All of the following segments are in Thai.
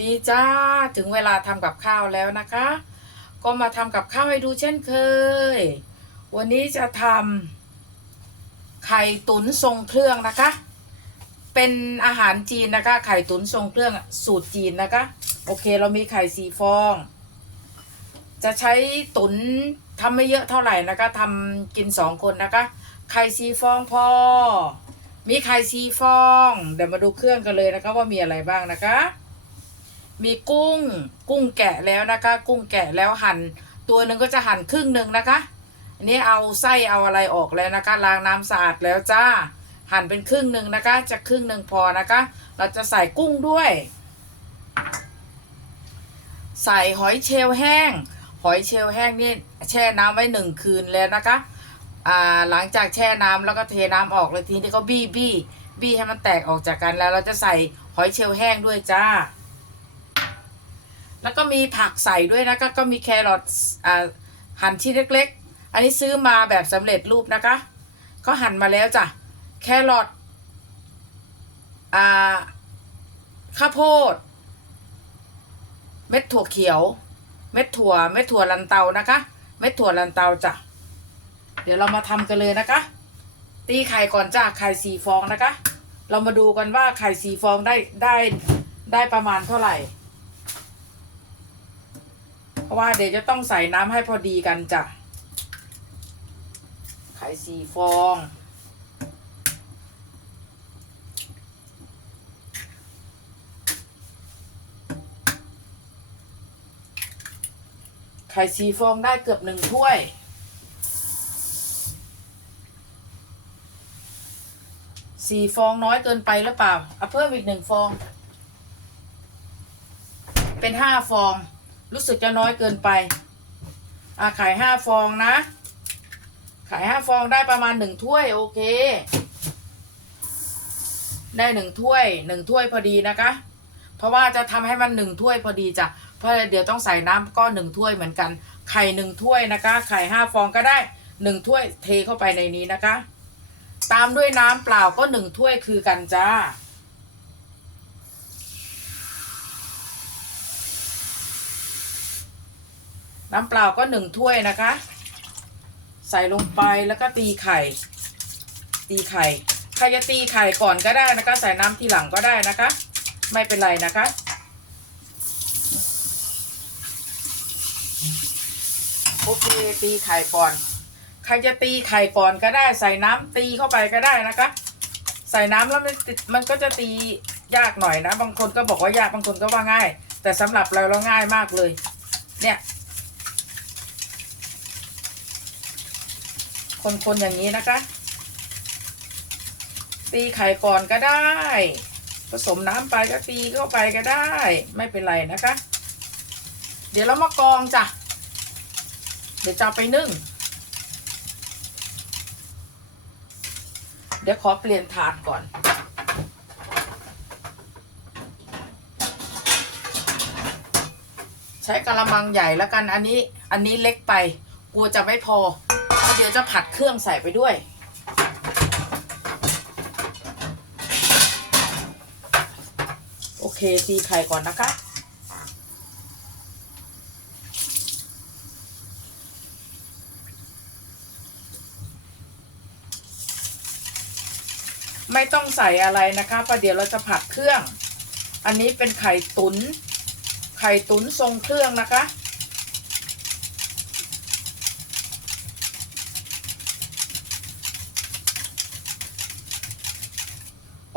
ดีจ้าถึงเวลาทำกับข้าวแล้วนะคะ ก็มาทำกับข้าวให้ดูเช่นเคย วันนี้จะทำไข่ตุ๋นทรงเครื่องนะคะ เป็นอาหารจีนนะคะ ไข่ตุ๋นทรงเครื่องสูตรจีนนะคะ โอเคเรามีไข่สีฟอง จะใช้ตุ๋นทำไม่เยอะเท่าไหร่นะคะทำกินสองคนนะคะ ไข่สีฟองพอมีไข่สีฟอง เดี๋ยวมาดูเครื่องกันเลยนะคะว่ามีอะไรบ้างนะคะ มีกุ้ง กุ้งแกะแล้วนะคะ กุ้งแกะแล้วหั่นตัวหนึ่งก็จะหั่นครึ่งหนึ่งนะคะ อันนี้เอาไส้เอาอะไรออกแล้วนะคะ ล้างน้ำสะอาดแล้วจ้า หั่นเป็นครึ่งหนึ่งนะคะ จะครึ่งหนึ่งพอนะคะ เราจะใส่กุ้งด้วยใส่หอยเชลล์แห้ง หอยเชลล์แห้งนี่แช่น้ำไว้หนึ่งคืนแล้วนะคะอ่าหลังจากแช่น้ำแล้วก็เทน้ำออกเลยทีนี้ก็บี้บี้บี้ให้มันแตกออกจากกันแล้วเราจะใส่หอยเชลล์แห้งด้วยจ้า แล้วก็มีผักใส่ด้วยนะคะ ก็มีแครอทอ่าหั่นชิ้นเล็ก ๆ อันนี้ซื้อมาแบบสำเร็จรูปนะคะ ก็หั่นมาแล้วจ้ะ แครอทอ่าข้าวโพด เม็ดถั่วเขียว เม็ดถั่ว เม็ดถั่วลันเตานะคะ เม็ดถั่วลันเตาจ้ะ เดี๋ยวเรามาทำกันเลยนะคะ ตีไข่ก่อนจ้ะ ไข่สี่ฟองนะคะ เรามาดูกันว่าไข่สี่ฟองได้ได้ได้ประมาณเท่าไหร่ เพราะว่าเดี๋ยวจะต้องใส่น้ำให้พอดีกันจ้ะ ไข่สี่ฟอง ไข่สี่ฟองได้เกือบหนึ่งถ้วยสี่ฟองน้อยเกินไปหรือเปล่า เอาเพิ่มอีกหนึ่งฟอง เป็นห้าฟอง รู้สึกจะน้อยเกินไป อะไข่ห้าฟองนะไข่ห้าฟองได้ประมาณหนึ่งถ้วยโอเค ได้หนึ่งถ้วยหนึ่งถ้วยพอดีนะคะ เพราะว่าจะทำให้มันหนึ่งถ้วยพอดีจ้ะ เพราะเดี๋ยวต้องใส่น้ำก็หนึ่งถ้วยเหมือนกัน ไข่หนึ่งถ้วยนะคะ ไข่ห้าฟองก็ได้หนึ่งถ้วยเทเข้าไปในนี้นะคะ ตามด้วยน้ำเปล่าก็หนึ่งถ้วยคือกันจ้า น้ำเปล่าก็หนึ่งถ้วยนะคะ ใส่ลงไปแล้วก็ตีไข่ ตีไข่ใครจะตีไข่ก่อนก็ได้นะคะ ใส่น้ำทีหลังก็ได้นะคะ ไม่เป็นไรนะคะ โอเคตีไข่ก่อน ใครจะตีไข่ก่อนก็ได้ ใส่น้ำตีเข้าไปก็ได้นะคะ ใส่น้ำแล้วมันมันก็จะตียากหน่อยนะ บางคนก็บอกว่ายากบางคนก็ว่าง่าย แต่สำหรับเราเราง่ายมากเลย เนี่ย คนๆอย่างนี้นะคะ ตีไข่ก่อนก็ได้ ผสมน้ำไปก็ตีเข้าไปก็ได้ ไม่เป็นไรนะคะ เดี๋ยวเรามากรองจ้ะ เดี๋ยวจะไปนึ่ง เดี๋ยวขอเปลี่ยนถาดก่อนใช้กระมังใหญ่แล้วกันอันนี้ อันนี้เล็กไปกลัวจะไม่พอ เพราะเดี๋ยวจะผัดเครื่องใส่ไปด้วย โอเคตีไข่ก่อนนะคะไม่ต้องใส่อะไรนะคะเพราะเดี๋ยวเราจะผัดเครื่อง อันนี้เป็นไข่ตุน๋นไข่ตุ๋นทรงเครื่องนะคะ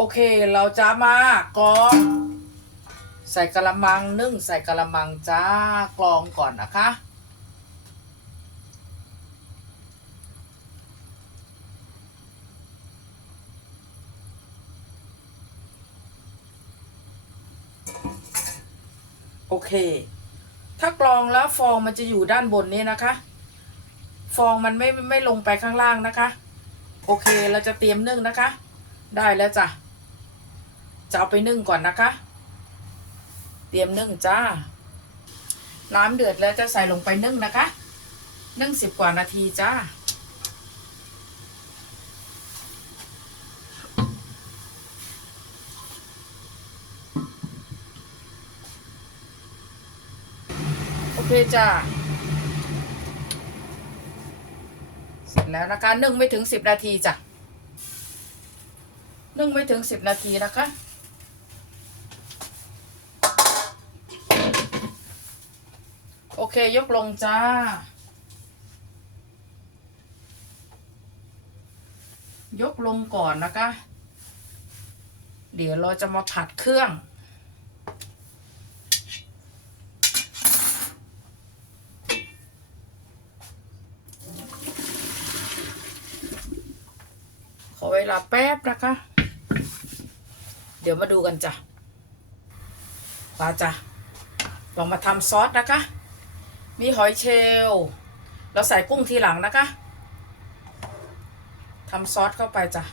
โอเคเราจะมากรองใส่กระมังนึ่งใส่กระมังจ้ากรองก่อนนะคะ โอเค ถ้ากรองแล้วฟองมันจะอยู่ด้านบนนี้นะคะ ฟองมันไม่ไม่ลงไปข้างล่างนะคะ โอเคเราจะเตรียมนึ่งนะคะ ได้แล้วจ้ะ จะเอาไปนึ่งก่อนนะคะ เตรียมนึ่งจ้า น้ำเดือดแล้วจะใส่ลงไปนึ่งนะคะ นึ่งสิบกว่านาทีจ้า โอเคจ้าเสร็จแล้วนะคะนึ่งไม่ถึงสิบนาทีจ้ะนึ่งไม่ถึงสิบนาทีนะคะ โอ เคยกลงจ้า ยกลงก่อนนะคะ เดี๋ยวเราจะมาผัดเครื่องขอเวลาแป๊บนะคะ เดี๋ยวมาดูกันจ้ะปลาจ้ะลองมาทำซอสนะคะ มีหอยเชลล์เราใส่กุ้งทีหลังนะคะทำซอสเข้าไปจ้ะ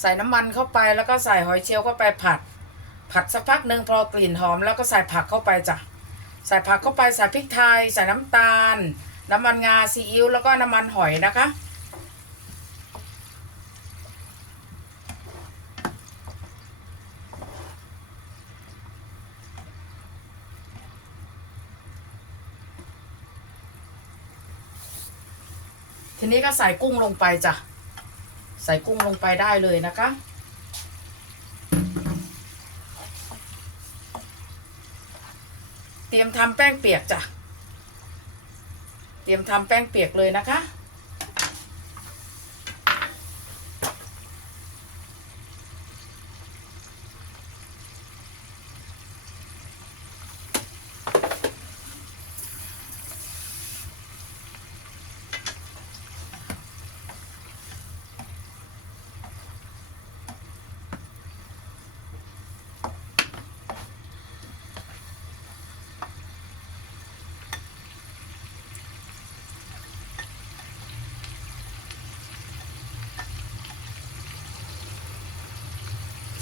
ใส่น้ำมันเข้าไปแล้วก็ใส่หอยเชลล์เข้าไปผัด ผัดสักพักหนึ่งพอกลิ่นหอมแล้วก็ใส่ผักเข้าไปจ้ะ ใส่ผักเข้าไปใส่พริกไทย ใส่น้ำตาล น้ำมันงาซีอิ๊วแล้วก็น้ำมันหอยนะคะ ทีนี้ก็ใส่กุ้งลงไปจ้ะ ใส่กุ้งลงไปได้เลยนะคะ เตรียมทำแป้งเปียกจ้ะ เตรียมทำแป้งเปียกเลยนะคะ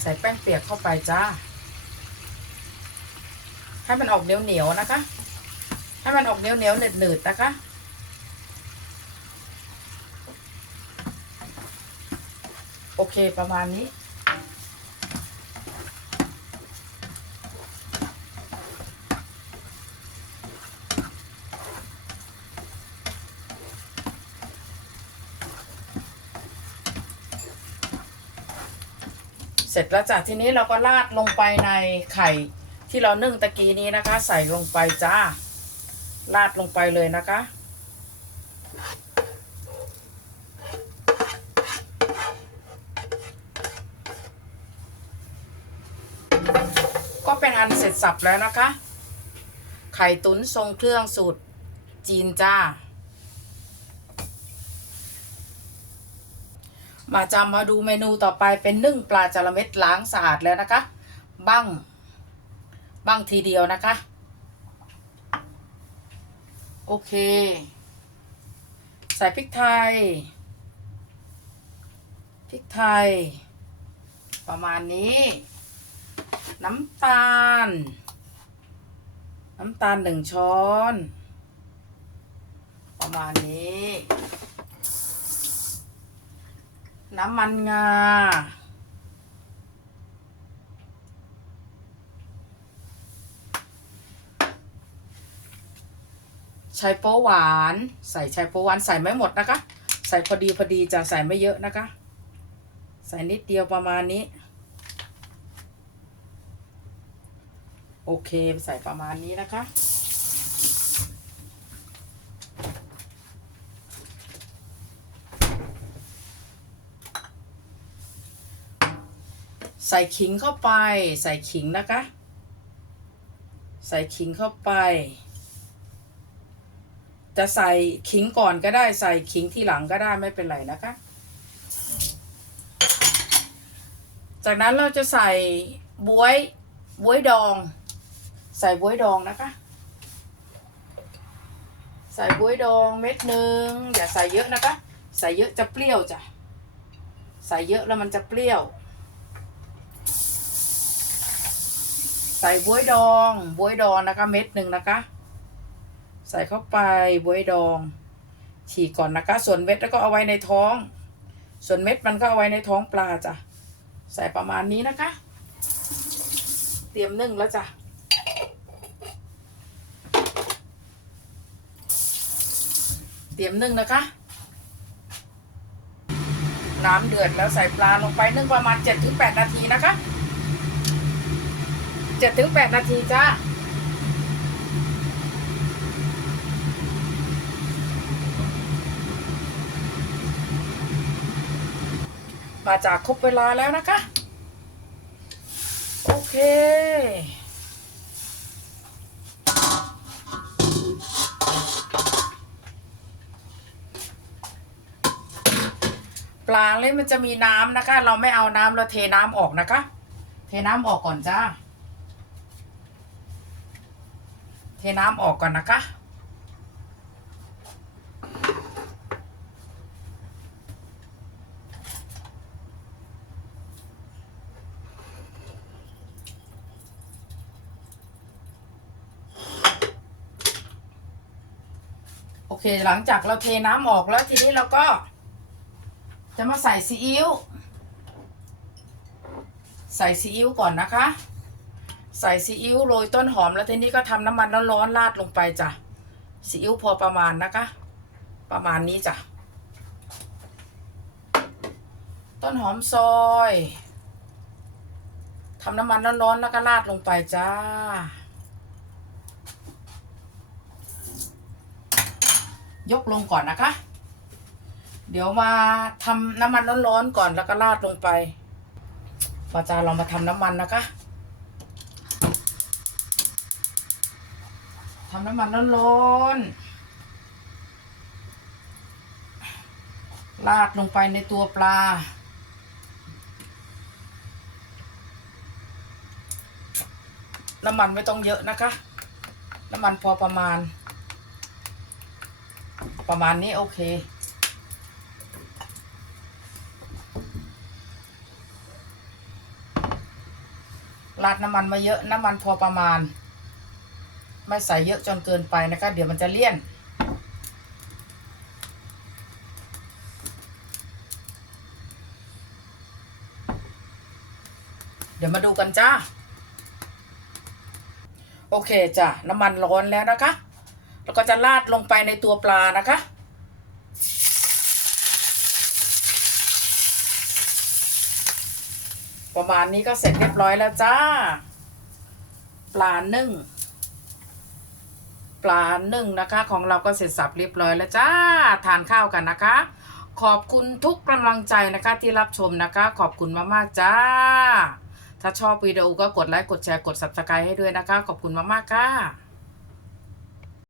ใส่แป้งเปียกเข้าไปจ้า ให้มันออกเหนียวเหนียวๆนะคะ ให้มันออกเหนียวเหนียวๆหนืดหนืดๆนะคะ โอเคประมาณนี้ เสร็จแล้วจ้ะทีนี้เราก็ราดลงไปในไข่ที่เรานึ่งตะกี้นี้นะคะ ใส่ลงไปจ้าราดลงไปเลยนะคะ ก็เป็นอันเสร็จสับแล้วนะคะ ไข่ตุ๋นทรงเครื่องสูตรจีนจ้า มาจำมาดูเมนูต่อไปเป็นนึ่งปลาจระเม็ดล้างสะอาดแล้วนะคะบั้งบั้งทีเดียวนะคะ โอเค ใส่พริกไทย พริกไทย ประมาณนี้ น้ำตาล น้ำตาลหนึ่งช้อน ประมาณนี้ น้ำมันงา ใช้โป๊หวาน ใส่ใช้โป๊หวานใส่ไม่หมดนะคะ ใส่พอดีพอดีจะใส่ไม่เยอะนะคะ ใส่นิดเดียวประมาณนี้ โอเคใส่ประมาณนี้นะคะ ส่ขิงเข้าไป ใส่ขิงนะคะ ใส่ขิงเข้าไป จะใส่ขิงก่อนก็ได้ใส่ขิงทีหลังก็ได้ไม่เป็นไรนะคะ จากนั้นเราจะใส่บวยบวยดอง ใส่บวยดองนะคะ ใส่บวยดองเม็ดหนึ่งอย่าใส่เยอะนะคะ ใส่เยอะจะเปรี้ยวจ้ะใส่เยอะแล้วมันจะเปรี้ยว ใส่บวยดองบวยดองนะคะเม็ดหนึ่งนะคะ ใส่เข้าไปบวยดอง ฉีกก่อนนะคะ ส่วนเม็ดแล้วก็เอาไว้ในท้อง ส่วนเม็ดมันก็เอาไว้ในท้องปลาจ้ะใส่ประมาณนี้นะคะ เตรียมนึ่งแล้วจ้ะเตรียมนึ่งนะคะ น้ำเดือดแล้วใส่ปลาลงไปนึ่งประมาณ 7-8 นาทีนะคะ 7-8นาทีจ้ามาจากครบเวลาแล้วนะคะ โอเค ปลาเลยมันจะมีน้ำนะคะ เราไม่เอาน้ำเราเทน้ำออกนะคะ เทน้ำออกก่อนจ้า เทน้ำออกก่อนนะคะ โอเคหลังจากเราเทน้ำออกแล้วทีนี้เราก็ จะมาใส่ซีอิ๊วใส่ซีอิ๊วก่อนนะคะ ใส่ซีอิ๊วโรยต้นหอมแล้วทีนี้ก็ทำน้ำมันร้อนๆราดลงไปจ้ะซีอิ๊วพอประมาณนะคะ ประมาณนี้จ้ะต้นหอมซอยทำน้ำมันร้อนๆแล้วก็ราดลงไปจ้า ยกลงก่อนนะคะ เดี๋ยวมาทำน้ำมันร้อนๆก่อนแล้วก็ราดลงไปปาจ้าเรามาทำน้ำมันนะคะ ทำน้ำมันร้อนๆราดลงไปในตัวปลา น้ำมันไม่ต้องเยอะนะคะ น้ำมันพอประมาณ ประมาณนี้โอเคราดน้ำมันมาเยอะน้ำมันพอประมาณ ไม่ใส่เยอะจนเกินไปนะคะเดี๋ยวมันจะเลี่ยน เดี๋ยวมาดูกันจ้า โอเคจ้ะน้ำมันร้อนแล้วนะคะ แล้วก็จะราดลงไปในตัวปลานะคะประมาณนี้ก็เสร็จเรียบร้อยแล้วจ้า ปลานึ่ง ปลานึ่งนะคะ ของเราก็เสร็จสับเรียบร้อยแล้วจ้าทานข้าวกันนะคะ ขอบคุณทุกกำลังใจนะคะที่รับชมนะคะ ขอบคุณมากๆจ้า ถ้าชอบวิดีโอก็กดไลค์กดแชร์กด subscribe ให้ด้วยนะคะ ขอบคุณมากๆค่ะ